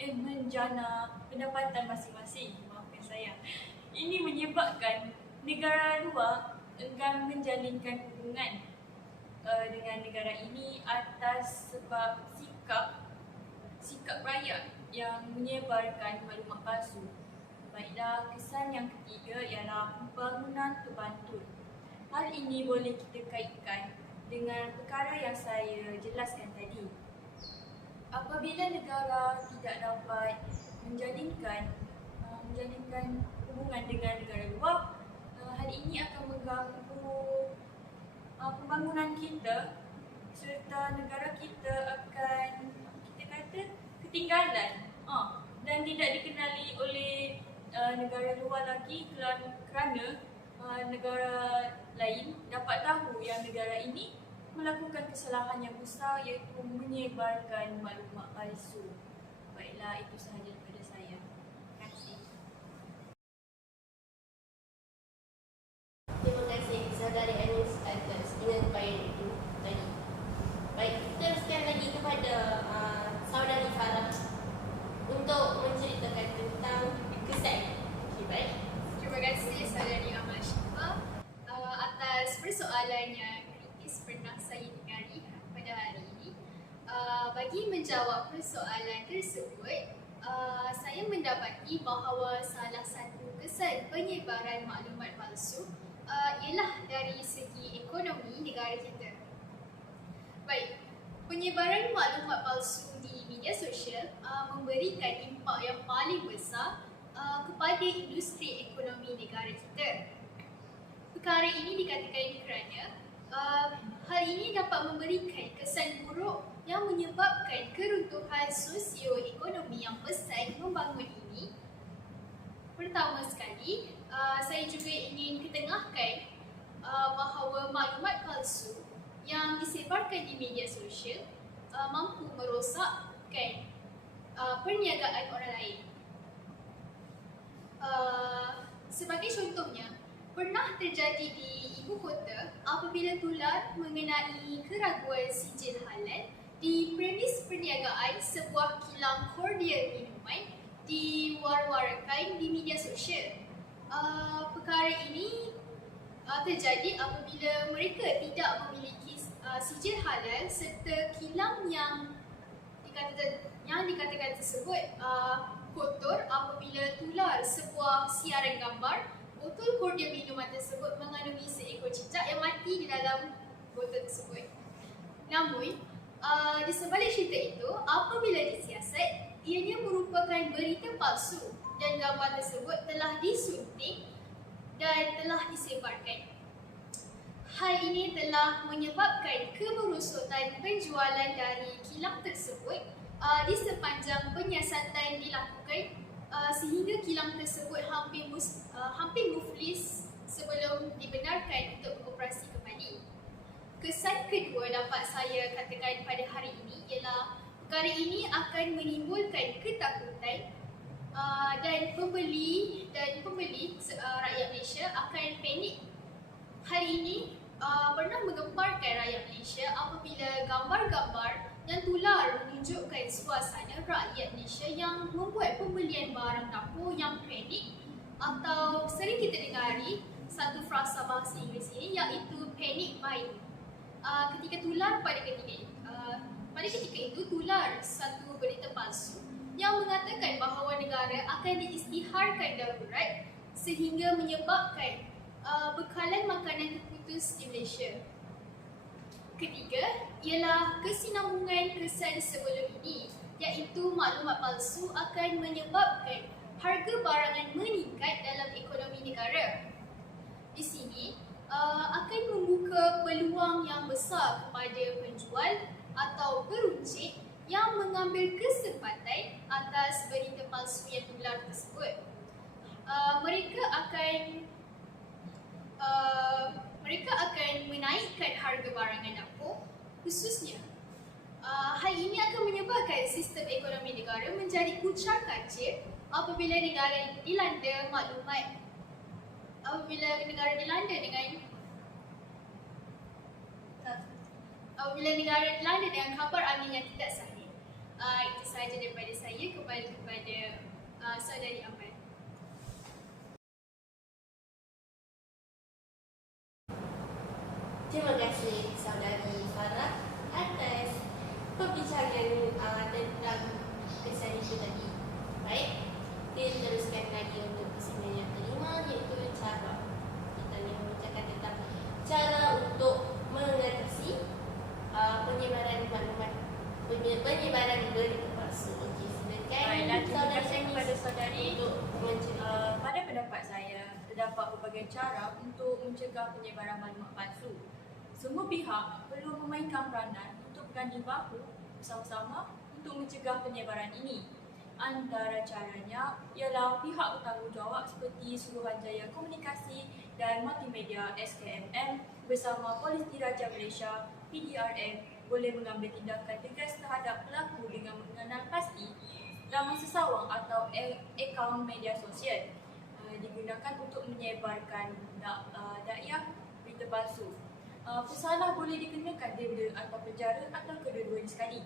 menjana pendapatan masing-masing. Maafkan saya. Ini menyebabkan negara luar enggan menjalinkan hubungan dengan negara ini atas sebab sikap rakyat yang menyebarkan maklumat palsu. Baiklah, kesan yang ketiga ialah pembangunan terbantul. Hal ini boleh kita kaitkan dengan perkara yang saya jelaskan tadi. Apabila negara tidak dapat menjalinkan hubungan dengan negara luar, hal ini akan mengganggu pembangunan kita serta negara kita akan ketinggalan dan tidak dikenali oleh negara luar lagi kerana negara lain dapat tahu yang negara ini melakukan kesalahan yang besar iaitu menyebarkan maklumat palsu. Baiklah, itu sahaja daripada saya. Terima kasih. Terima kasih saudari Anis atas penyampaian itu tadi. Baik, kita teruskan lagi kepada saudari Farah untuk menceritakan tentang kesan. Okey, baik. Terima kasih saudari Amal Syifa atas persoalannya kritis pernah saya dengari pada hari ini. Bagi menjawab persoalan tersebut, saya mendapati bahawa salah satu kesan penyebaran maklumat palsu ialah dari segi ekonomi negara kita. Baik, penyebaran maklumat palsu di media sosial memberikan impak yang paling besar kepada industri ekonomi negara kita. Perkara ini dikatakan kerana hal ini dapat memberikan kesan buruk yang menyebabkan keruntuhan sosioekonomi yang besar membangun ini. Pertama sekali, saya juga ingin ketengahkan bahawa maklumat palsu yang disebarkan di media sosial mampu merosakkan perniagaan orang lain. Sebagai contohnya, pernah terjadi di ibu kota apabila tular mengenai keraguan sijil halal di premis perniagaan sebuah kilang kordial minuman diwar-warkan di media sosial. Perkara ini terjadi apabila mereka tidak memiliki sijil halal serta kilang yang dikatakan tersebut kotor apabila tular sebuah siaran gambar botol kordial minuman tersebut mengandungi seekor cicak yang mati di dalam botol tersebut. Namun, di sebalik cerita itu, apabila disiasat, ianya merupakan berita palsu dan gambar tersebut telah disunting dan telah disebarkan. Hal ini telah menyebabkan kemerosotan penjualan dari kilang tersebut di sepanjang penyiasatan dilakukan sehingga kilang tersebut hampir muflis sebelum dibenarkan untuk beroperasi kembali. Kesan kedua dapat saya katakan pada hari ini ialah perkara ini akan menimbulkan ketakutan dan pembeli rakyat Malaysia akan panik. Hal ini pernah menggemparkan rakyat Malaysia apabila gambar-gambar yang tular menunjukkan suasana rakyat Malaysia yang membuat pembelian barang dapur yang panik, atau sering kita dengari satu frasa bahasa Inggeris ini iaitu panic buying. Ketika ketika itu tular satu berita palsu yang mengatakan bahawa negara akan diisytiharkan darurat sehingga menyebabkan bekalan makanan terputus di Malaysia. Ketiga ialah kesinambungan kesan sebelum ini, iaitu maklumat palsu akan menyebabkan harga barangan meningkat dalam ekonomi negara. Di sini akan membuka peluang yang besar kepada penjual atau peruncit yang mengambil kesempatan atas berita palsu yang digelar tersebut. Mereka akan menaikkan harga barangan dapur, khususnya hal ini akan menyebabkan sistem ekonomi negara menjadi kucar kacir apabila negara dilanda dengan khabar angin yang tidak sahih. Itu sahaja daripada saya. Kembali kepada saudari Amal. Terima kasih saudari Farah atas perbincangan tentang kesan itu tadi. Baik, kita teruskan lagi untuk persiapan yang kelima, iaitu cara. Kita ni membincangkan tentang cara untuk mengatasi penyebaran maklumat, penyebaran berita palsu. Okey, silakan. Baiklah, terima kasih kepada saudari. untuk menceritakan. Pada pendapat saya, terdapat pelbagai cara untuk mencegah penyebaran maklumat palsu. Semua pihak perlu memainkan peranan untuk berganding bahu bersama-sama untuk mencegah penyebaran ini. Antara caranya ialah pihak bertanggungjawab seperti Suruhanjaya Komunikasi dan Multimedia SKMM bersama Polis Diraja Malaysia PDRM boleh mengambil tindakan tegas terhadap pelaku dengan mengenal pasti laman sesawang atau akaun media sosial digunakan untuk menyebarkan dakwah berita palsu. Pesalah boleh dikenakan denda atau penjara atau kedua-duanya sekali.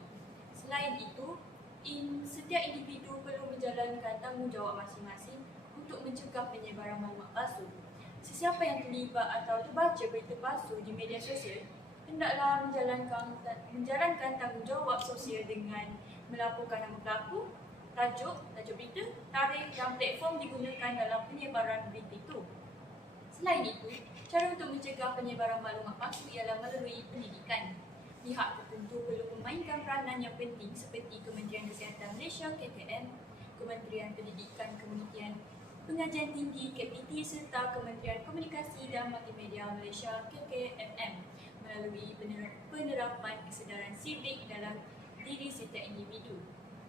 Selain itu, setiap individu perlu menjalankan tanggungjawab masing-masing untuk mencegah penyebaran maklumat palsu. Sesiapa yang terlibat atau terbaca berita palsu di media sosial hendaklah menjalankan tanggungjawab sosial dengan melaporkan nama pelaku, tajuk berita, tarikh dan platform digunakan dalam penyebaran berita itu. Selain itu, cara untuk mencegah penyebaran maklumat palsu ialah melalui pendidikan. Pihak tertentu perlu memainkan peranan yang penting seperti Kementerian Kesihatan Malaysia KKM, Kementerian Pendidikan Kementerian Pengajian Tinggi KPT serta Kementerian Komunikasi dan Multimedia Malaysia KKMM melalui penerapan kesedaran sivik dalam diri setiap individu.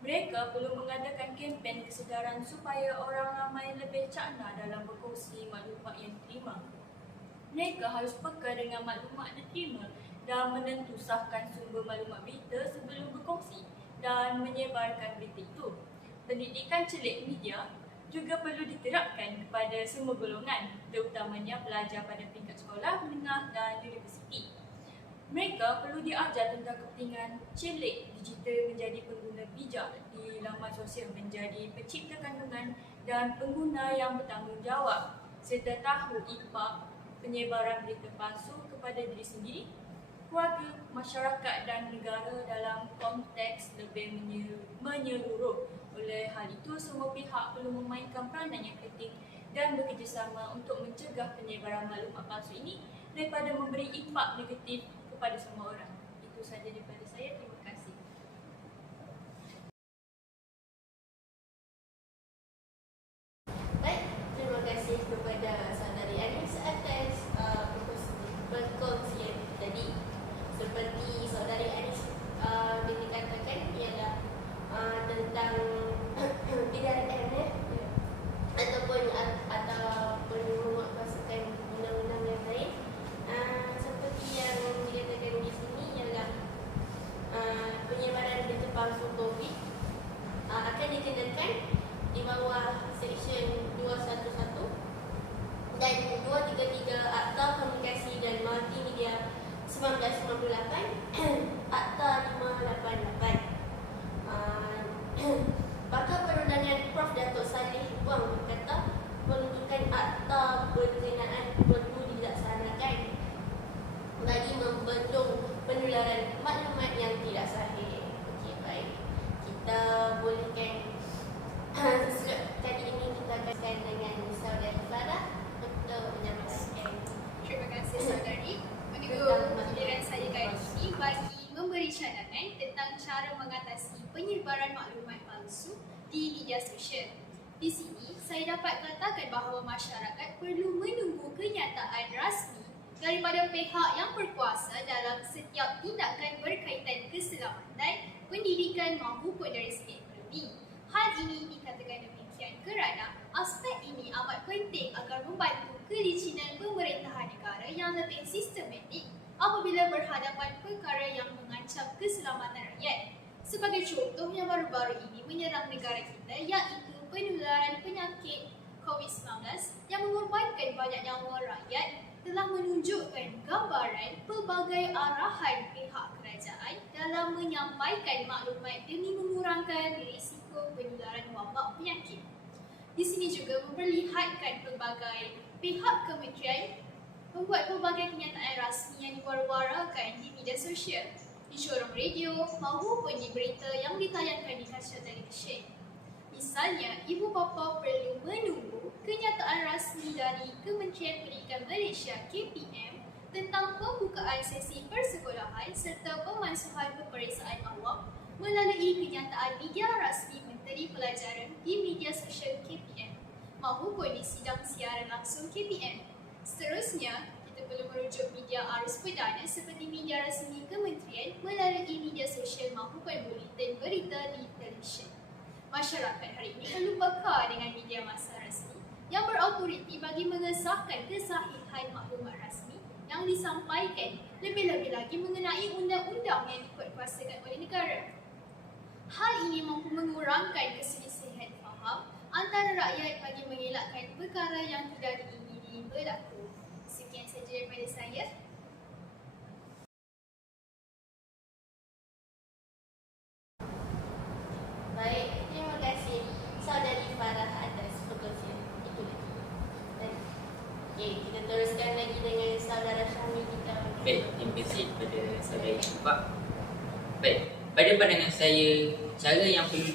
Mereka perlu mengadakan kempen kesedaran supaya orang ramai lebih cakna dalam berkongsi maklumat yang diterima. Mereka harus peka dengan maklumat diterima dan menentusahkan sumber maklumat berita sebelum berkongsi dan menyebarkan berita itu. Pendidikan celik media juga perlu diterapkan kepada semua golongan, terutamanya pelajar pada peringkat sekolah menengah dan universiti. Mereka perlu diajar tentang kepentingan celik digital menjadi pengguna bijak di laman sosial, menjadi pencipta kandungan dan pengguna yang bertanggungjawab serta tahu impak penyebaran berita palsu kepada diri sendiri, keluarga, masyarakat dan negara dalam konteks lebih menyeluruh. Oleh hal itu, semua pihak perlu memainkan peranan yang penting dan bekerjasama untuk mencegah penyebaran maklumat palsu ini daripada memberi impak negatif kepada semua orang. Itu sahaja daripada saya. Terima kasih. Baik, terima kasih kepada saudari Anis atas perkongsian tadi. Seperti saudari Anis dikatakan ialah tentang PDRM ataupun memasukkan undang-undang yang lain. Seperti yang dikatakan di sini ialah di media sosial. Di sini, saya dapat katakan bahawa masyarakat perlu menunggu kenyataan rasmi daripada pihak yang berkuasa dalam setiap tindakan berkaitan keselamatan, pendidikan maupun dari segi ekonomi. Hal ini dikatakan demikian kerana aspek ini amat penting agar membantu kelicinan pemerintahan negara yang lebih sistematik apabila berhadapan perkara yang mengancam keselamatan rakyat. Sebagai contoh yang baru-baru ini menyerang negara kita iaitu penularan penyakit COVID-19 yang mengorbankan banyak nyawa rakyat telah menunjukkan gambaran pelbagai arahan pihak kerajaan dalam menyampaikan maklumat demi mengurangkan risiko penularan wabak penyakit. Di sini juga memperlihatkan pelbagai pihak kementerian membuat pelbagai kenyataan rasmi yang diwar-warakan di media sosial, di showroom radio maupun di berita yang ditayangkan di kaca televisyen. Misalnya, ibu bapa perlu menunggu kenyataan rasmi dari Kementerian Pendidikan Malaysia KPM tentang pembukaan sesi persekolahan serta pemansuhan peperiksaan awam melalui kenyataan media rasmi Menteri Pelajaran di media sosial KPM maupun di sidang siaran langsung KPM. Seterusnya, kita perlu merujuk media arus perdana seperti media rasmi kementerian melalui media sosial maupun buletin berita di televisyen. Masyarakat hari ini perlu peka dengan media masa rasmi yang berautoriti bagi mengesahkan kesahihan maklumat rasmi yang disampaikan, lebih-lebih lagi mengenai undang-undang yang dikuatkuasakan oleh negara. Hal ini mampu mengurangkan keselisihan faham antara rakyat bagi mengelakkan perkara yang tidak diingini berlaku. Sekian sahaja daripada saya. Baik, terima kasih saudari Farah atas perkongsian itu lagi. Dan kita teruskan lagi dengan saudara Syamil kita. Baik, terima kasih kepada saudari Syifa. Baik, pada pandangan saya, cara yang perlu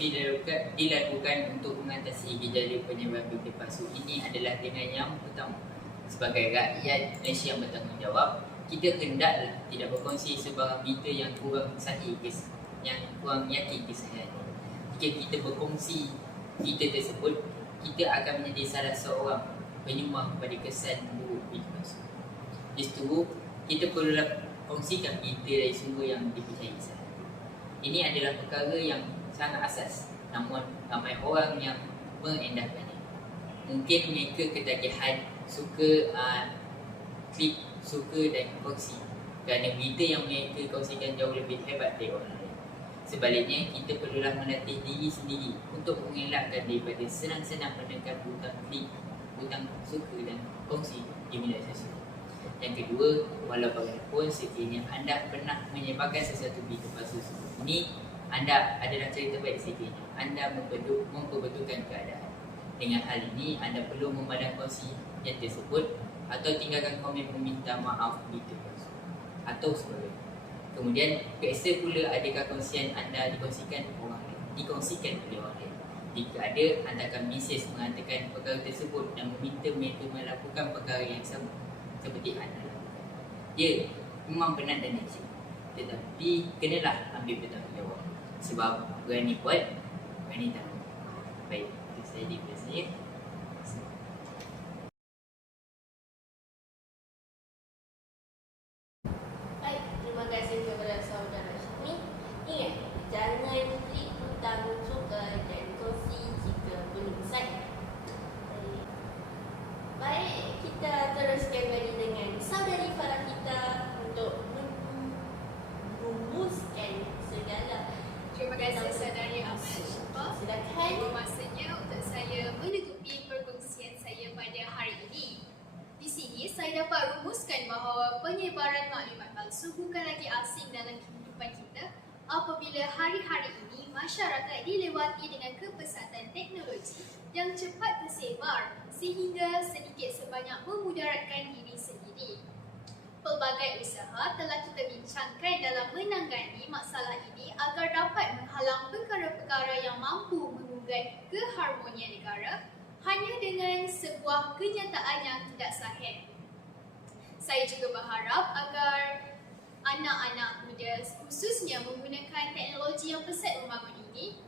dilakukan untuk mengatasi gejala penyebaran berita palsu ini adalah dengan yang pertama, sebagai rakyat Malaysia yang bertanggungjawab, kita hendaklah tidak berkongsi sebarang berita yang kurang sahih, yang kurang yakin kesahihannya. Jika kita berkongsi berita tersebut, kita akan menjadi salah seorang penyumbang kepada kesan buruk berita palsu. Justru, kita perlulah kongsikan berita dari sumber yang dipercayai sahaja. Ini adalah perkara yang sangat asas, namun ramai orang yang mengendahkannya. Mungkin mereka ketagihan suka klik, suka dan kongsi kerana berita yang mereka kongsikan jauh lebih hebat dari orang lain. Sebaliknya, kita perlulah melatih diri sendiri untuk mengelakkan daripada senang-senang menekan butang klik, butang suka dan kongsi di media sosial. Yang kedua, walau bagaimanapun sekiranya anda pernah menyebarkan sesuatu berita palsu sebelum ini, anda adalah cerita baik sekiranya anda memperbetulkan keadaan. Dengan hal ini, anda perlu memandang kongsi yang tersebut atau tinggalkan komen meminta maaf berita palsu atau sebagainya. Kemudian, periksa pula adakah kongsian anda dikongsikan oleh orang lain. Jika ada, anda akan mesej mengatakan perkara tersebut dan meminta mereka melakukan perkara yang sama seperti anda lakukan. Ya, memang penat dan leceh, tetapi kenalah ambil bertanggungjawab. Sebab berani buat, berani tanggung. Baik, itu saja daripada saya. Baik, terima kasih kepada saudara Syamil. Ingat, jangan klik butang suka dan kongsi jika belum sign. Baik, kita teruskan lagi dengan saudari Farah kita untuk merumuskan segala. Terima kasih saudari Ahmad Syifa. Silakan. Masanya untuk saya menutupi perkongsian saya pada hari ini. Di sini saya dapat rumuskan bahawa penyebaran maklumat palsu bukan lagi asing dalam kehidupan kita apabila hari-hari ini masyarakat dilewati dengan kepesatan teknologi yang cepat tersebar sehingga sedikit sebanyak memudaratkan diri sendiri. Pelbagai usaha telah kita bincangkan dalam menangani masalah ini agar dapat menghalang perkara-perkara yang mampu menggugat keharmonian negara hanya dengan sebuah kenyataan yang tidak sahih. Saya juga berharap agar anak-anak muda khususnya menggunakan teknologi yang pesat membangun ini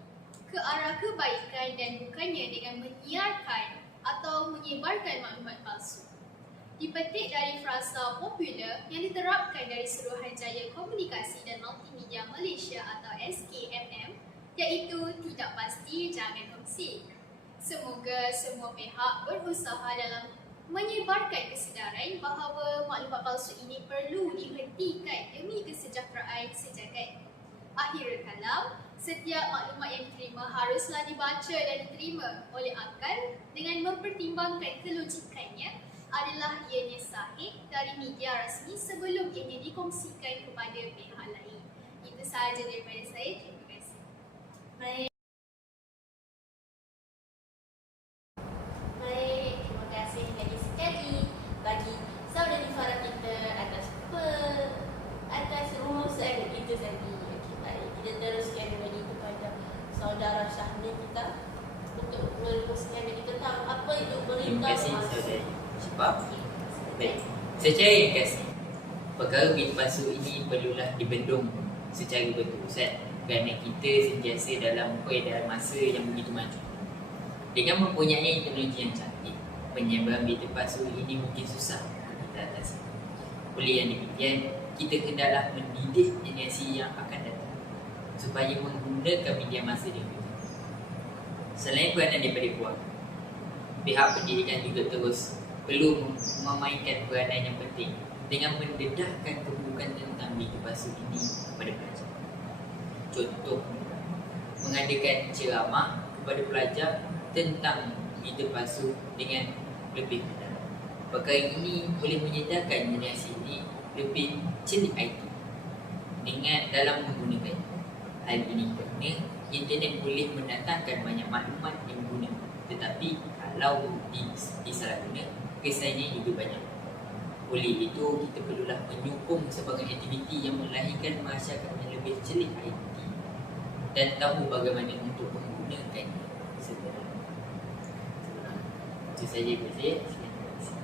ke arah kebaikan dan bukannya dengan menyiarkan atau menyebarkan maklumat palsu. Dipetik dari frasa popular yang diterapkan dari Suruhanjaya Komunikasi dan Multimedia Malaysia atau SKMM, iaitu tidak pasti jangan kongsi. Semoga semua pihak berusaha dalam menyebarkan kesedaran bahawa maklumat palsu ini perlu dihentikan demi kesejahteraan sejagat. Akhirul kalam, setiap maklumat yang diterima haruslah dibaca dan diterima oleh akal dengan mempertimbangkan kelojikannya adalah ianya sahih dari media rasmi sebelum ianya dikongsikan kepada pihak lain. Itu sahaja daripada saya. Terima kasih. Baik, terima kasih lagi sekali bagi saudari Farah kita atas rumusan itu tadi. Okey, baik. Kita teruskan lagi kepada saudara Syahni kita untuk merumuskan lagi tentang apa itu Terima berita kasih palsu. saudari Syifa. Baik, secara ringkas, perkara berita palsu ini perlulah dibendung secara berurusan kerana kita sentiasa dalam peredaran masa yang begitu maju. Dengan mempunyai teknologi yang canggih, penyebaran berita palsu ini mungkin susah untuk kita atasi. Oleh yang demikian, kita hendaklah mendidik generasi yang akan datang supaya menggunakan media masa dengan betul. Selain peranan daripada keluarga, pihak pendidikan juga terus perlu memainkan peranan yang penting dengan mendedahkan keburukan tentang berita palsu ini kepada pelajar. Contoh, mengadakan ceramah kepada pelajar tentang berita palsu dengan lebih mendalam. Perkara ini boleh menyedarkan generasi ini lebih celik IT dengan dalam menggunakan. Hal ini kerana internet boleh mendatangkan banyak maklumat yang guna, tetapi kalau disalahguna, kesannya juga banyak. Oleh itu, kita perlulah menyokong sebagai aktiviti yang melahirkan masyarakat yang lebih celik IT dan tahu bagaimana untuk menggunakannya secara itu saja daripada saya. Terima kasih.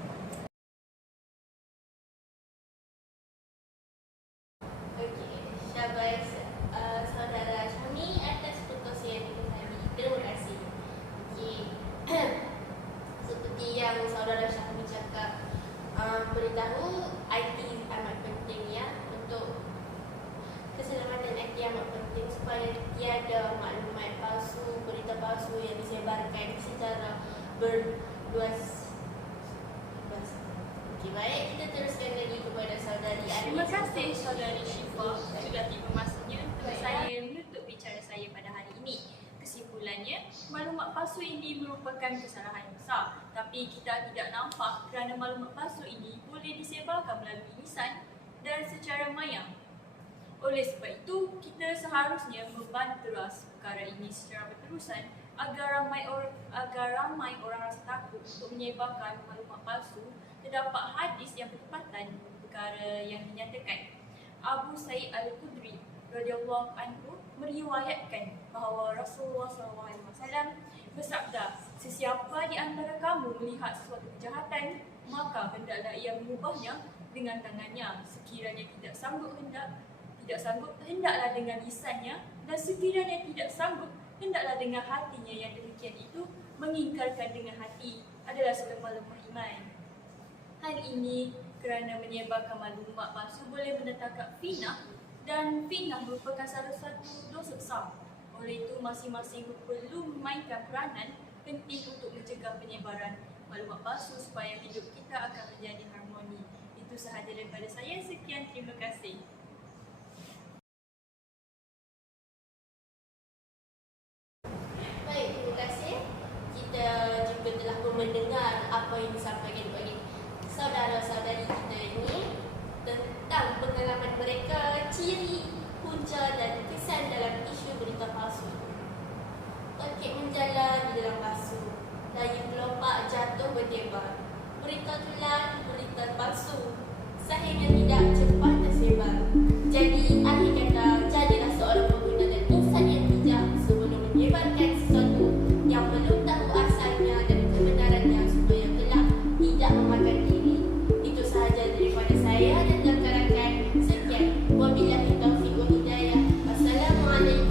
Okey, syabas saudara Syahni atas perkongsian itu tadi. Terima kasih. Okey. Seperti yang saudara Syahni cakap, beritahu IT amat penting ya, untuk keselamatan IT amat penting supaya tiada maklumat palsu, berita palsu yang disebarkan secara berluas. Okey, baik, kita teruskan lagi kepada saudari Anis. Terima kasih saudari Syifa. Sudah tiba masanya untuk saya menutup bicara saya pada hari ini. Kesimpulannya, maklumat palsu ini merupakan kesalahan besar, tapi kita tidak nampak kerana maklumat palsu ini boleh disebarkan melalui lisan dan secara maya. Oleh sebab itu, kita seharusnya membanteras perkara ini secara berterusan agar ramai orang rasa takut untuk menyebarkan maklumat palsu. Terdapat hadis yang bertepatan perkara yang dinyatakan. Abu Sa'id Al-Khudri radhiyallahu anhu meriwayatkan bahawa Rasulullah SAW bersabda, sesiapa di antara kamu melihat sesuatu kejahatan, maka hendaklah ia mengubahnya dengan tangannya. Sekiranya tidak sanggup, hendaklah dengan lisannya, dan sekiranya tidak sanggup, hendaklah dengan hatinya. Yang demikian itu mengingkarkan dengan hati adalah selemah-lemah iman. Hal ini kerana menyebarkan maklumat palsu boleh mendatangkan fitnah, dan fitnah merupakan salah satu dosa besar. Oleh itu, masing-masing perlu memainkan peranan penting untuk mencegah penyebaran maklumat palsu supaya hidup kita akan menjadi harmoni. Itu sahaja daripada saya. Sekian, terima kasih. Baik, terima kasih. Kita juga telah mendengar apa yang disampaikan oleh saudara-saudari kita ini tentang pengalaman mereka, ciri, punca dan kesan dalam isu berita palsu. Rakit menjalar di dalam pasu, layu gelombak jatuh berdebar. Berita tular, berita palsu, sahihnya tidak cepat tersebar. Jadi, akhir kata, jadilah seorang pengguna dan insan yang bijak sebelum menyebarkan sesuatu yang belum tahu asalnya dan kebenarannya supaya kelak tidak memakan diri. Itu sahaja daripada saya dan rakan-rakan. Sekian. Wabillahi taufiq wa hidayah. Wassalamualaikum.